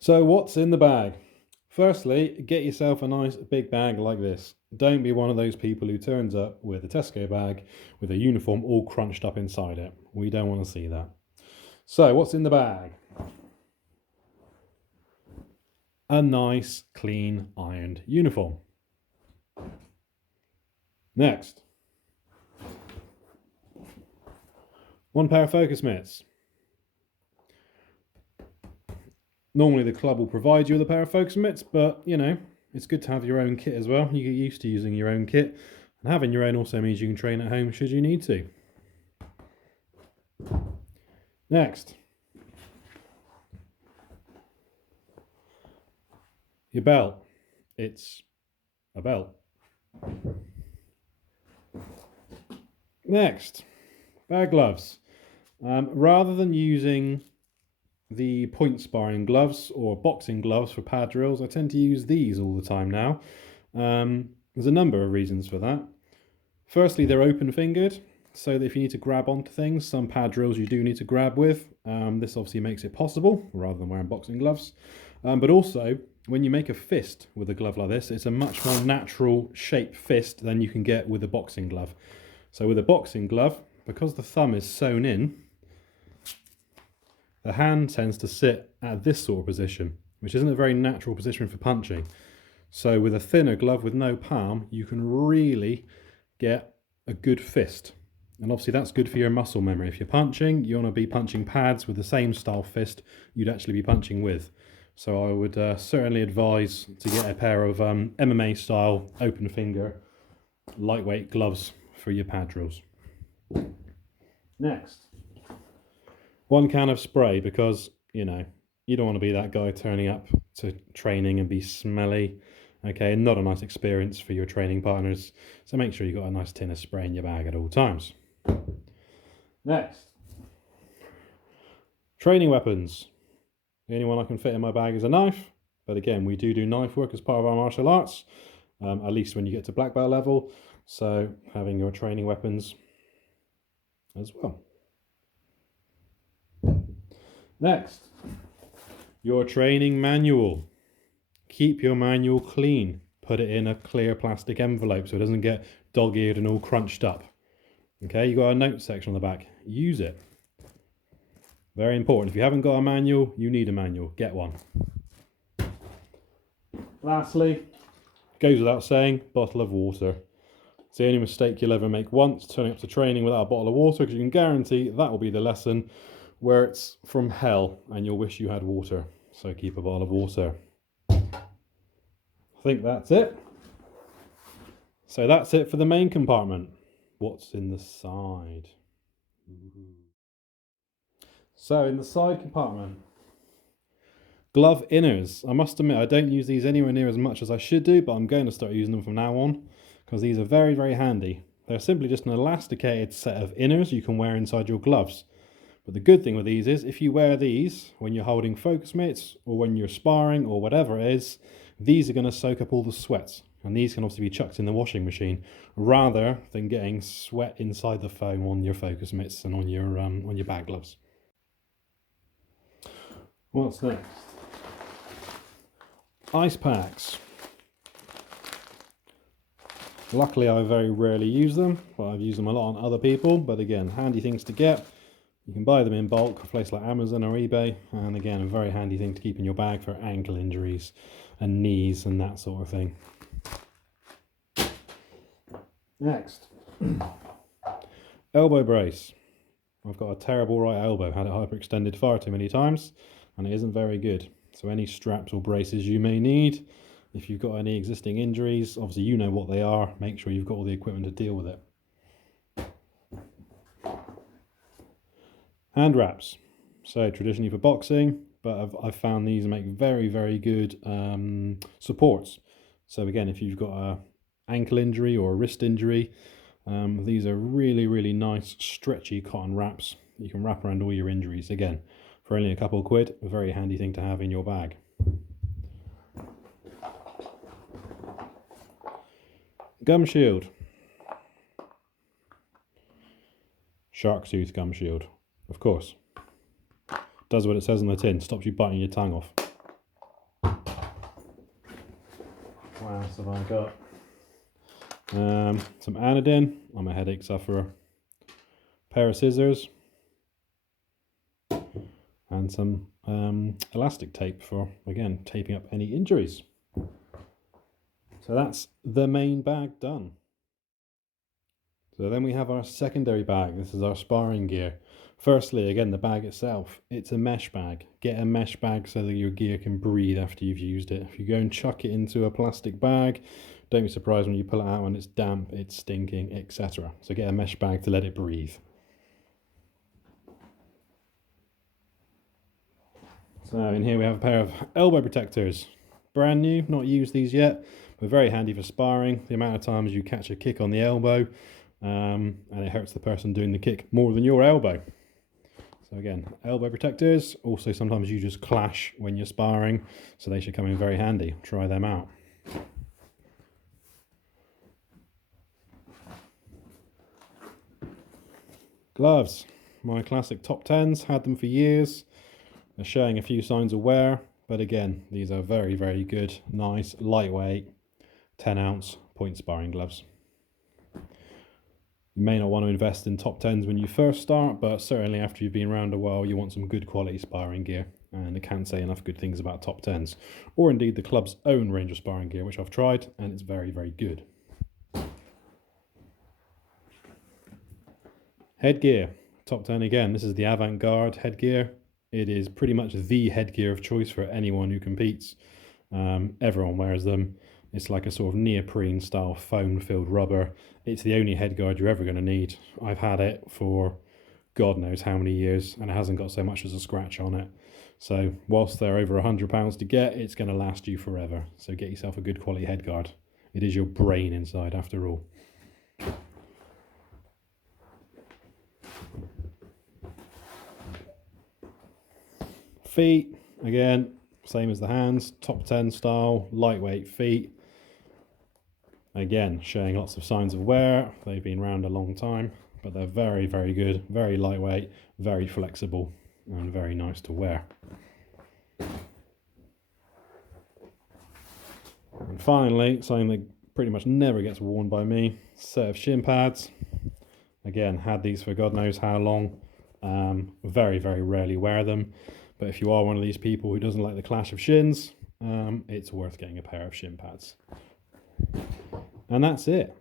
So what's in the bag? Firstly, get yourself a nice big bag like this. Don't be one of those people who turns up with a Tesco bag with a uniform all crunched up inside it. We don't want to see that. So what's in the bag? A nice, clean, ironed uniform. Next, one pair of focus mitts. Normally the club will provide you with a pair of focus mitts, but you know, it's good to have your own kit as well. You get used to using your own kit, and having your own also means you can train at home should you need to. Next, your belt. It's a belt. Next, bag gloves. Rather than using the point sparring gloves or boxing gloves for pad drills, I tend to use these all the time now. There's a number of reasons for that. Firstly, they're open fingered, so that if you need to grab onto things, some pad drills you do need to grab with. This obviously makes it possible rather than wearing boxing gloves. But also, when you make a fist with a glove like this, it's a much more natural shape fist than you can get with a boxing glove. So with a boxing glove, because the thumb is sewn in, the hand tends to sit at this sort of position, which isn't a very natural position for punching. So with a thinner glove with no palm, you can really get a good fist. And obviously that's good for your muscle memory. If you're punching, you want to be punching pads with the same style fist you'd actually be punching with. So I would certainly advise to get a pair of MMA style open finger lightweight gloves for your pad drills. Next, one can of spray, because you know you don't want to be that guy turning up to training and be smelly. Okay, not a nice experience for your training partners. So make sure you've got a nice tin of spray in your bag at all times. Next, training weapons. The only one I can fit in my bag is a knife, but again, we do knife work as part of our martial arts, at least when you get to black belt level. So having your training weapons as well. Next, your training manual. Keep your manual clean. Put it in a clear plastic envelope so it doesn't get dog-eared and all crunched up. Okay, you got a note section on the back. Use it. Very important. If you haven't got a manual, you need a manual. Get one. Lastly, goes without saying, bottle of water. It's the only mistake you'll ever make once, turning up to training without a bottle of water, because you can guarantee that will be the lesson where it's from hell and you'll wish you had water. So keep a bottle of water. I think that's it. So that's it for the main compartment. What's in the side? So in the side compartment, glove inners. I must admit I don't use these anywhere near as much as I should do, but I'm going to start using them from now on because these are very, very handy. They're simply just an elasticated set of inners you can wear inside your gloves. But the good thing with these is if you wear these when you're holding focus mitts or when you're sparring or whatever it is, these are going to soak up all the sweat. And these can obviously be chucked in the washing machine rather than getting sweat inside the foam on your focus mitts and on your bag gloves. What's next? Ice packs. Luckily I very rarely use them, but I've used them a lot on other people. But again, handy things to get. You can buy them in bulk, a place like Amazon or eBay, and again, a very handy thing to keep in your bag for ankle injuries and knees and that sort of thing. Next, elbow brace. I've got a terrible right elbow, had it hyperextended far too many times, and it isn't very good. So any straps or braces you may need, if you've got any existing injuries, obviously you know what they are, make sure you've got all the equipment to deal with it. Hand wraps. So traditionally for boxing, but I've found these make very, very good supports. So again, if you've got a ankle injury or a wrist injury, these are really, really nice stretchy cotton wraps you can wrap around all your injuries. Again, for only a couple of quid, a very handy thing to have in your bag. Gum shield. Shark tooth gum shield. Of course. Does what it says on the tin, stops you biting your tongue off. else have I got? Some Anodin. I'm a headache sufferer. Pair of scissors. And some elastic tape for, again, taping up any injuries. So that's the main bag done. So then we have our secondary bag. This is our sparring gear. Firstly, again, the bag itself, it's a mesh bag. Get a mesh bag so that your gear can breathe after you've used it. If you go and chuck it into a plastic bag, don't be surprised when you pull it out and it's damp, it's stinking, etc. So get a mesh bag to let it breathe. So in here we have a pair of elbow protectors. Brand new, not used these yet, but very handy for sparring. The amount of times you catch a kick on the elbow and it hurts the person doing the kick more than your elbow. So again, elbow protectors. Also sometimes you just clash when you're sparring, so they should come in very handy. Try them out. Gloves. My classic top 10s, had them for years. They're showing a few signs of wear, but again, these are very, very good, nice, lightweight, 10-ounce point sparring gloves. You may not want to invest in top 10s when you first start, but certainly after you've been around a while, you want some good quality sparring gear, and I can't say enough good things about top 10s, or indeed the club's own range of sparring gear, which I've tried, and it's very, very good. Headgear. Top 10 again, this is the Avant-Garde headgear. It is pretty much the headgear of choice for anyone who competes. Everyone wears them. It's like a sort of neoprene style foam-filled rubber. It's the only headguard you're ever going to need. I've had it for God knows how many years, and it hasn't got so much as a scratch on it. So whilst they're over £100 to get, it's going to last you forever. So get yourself a good quality headguard. It is your brain inside after all. Feet, again, same as the hands, top 10 style, lightweight feet. Again, showing lots of signs of wear. They've been around a long time, but they're very, very good, very lightweight, very flexible, and very nice to wear. And finally, something that pretty much never gets worn by me, set of shin pads. Again, had these for God knows how long. Very, very rarely wear them. But if you are one of these people who doesn't like the clash of shins, it's worth getting a pair of shin pads. And that's it.